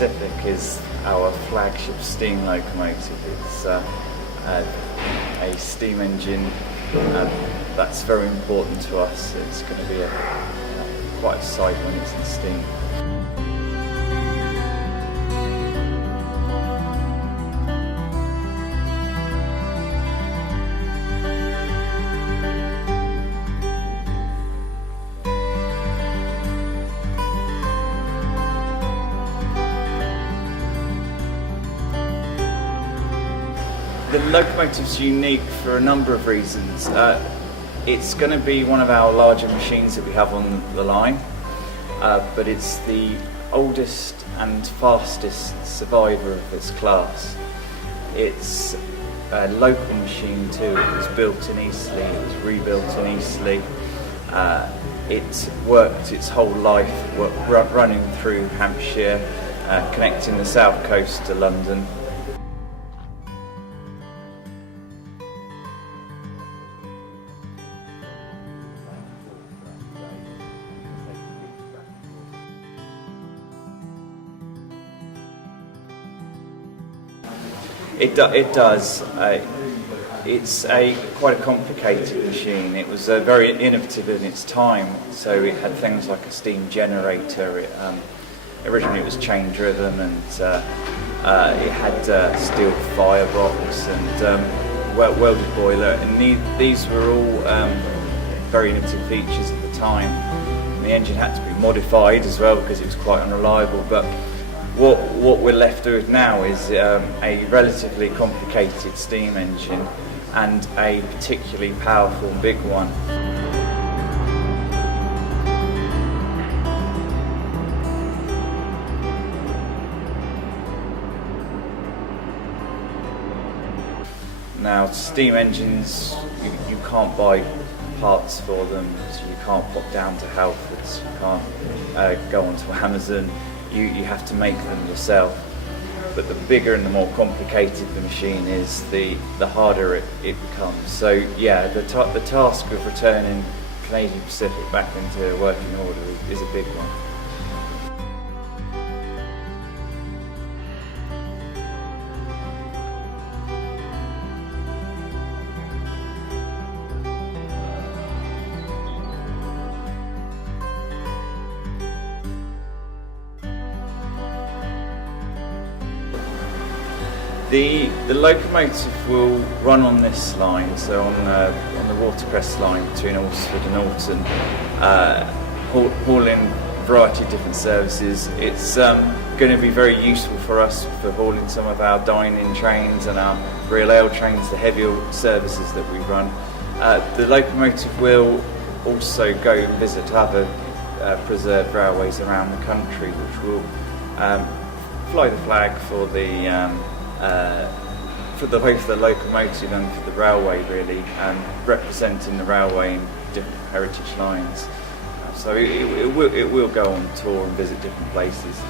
Pacific is our flagship steam locomotive. It's a steam engine that's very important to us. It's going to be quite a sight when it's in steam. The locomotive's unique for a number of reasons. It's going to be one of our larger machines that we have on the line, but it's the oldest and fastest survivor of its class. It's a local machine too. It was built in Eastleigh, it was rebuilt in Eastleigh. It worked its whole life running through Hampshire, connecting the south coast to London. It does. It's quite a complicated machine. It was very innovative in its time. So it had things like a steam generator. Originally it was chain driven, and it had a steel firebox and welded boiler. And these were all very innovative features at the time. And the engine had to be modified as well because it was quite unreliable. But what we're left with now is a relatively complicated steam engine and a particularly powerful big one. Now, steam engines, you can't buy parts for them, so you can't pop down to Halfords, you can't go onto Amazon. You have to make them yourself. But the bigger and the more complicated the machine is, the harder it becomes. So yeah, the task of returning Canadian Pacific back into working order is a big one. The locomotive will run on this line, so on the Watercress line between Alresford and Alton, hauling a variety of different services. It's going to be very useful for us for hauling some of our dine-in trains and our real ale trains, the heavier services that we run. The locomotive will also go and visit other preserved railways around the country, which will fly the flag for both the locomotive and for the railway, really, representing the railway in different heritage lines. So it will go on tour and visit different places.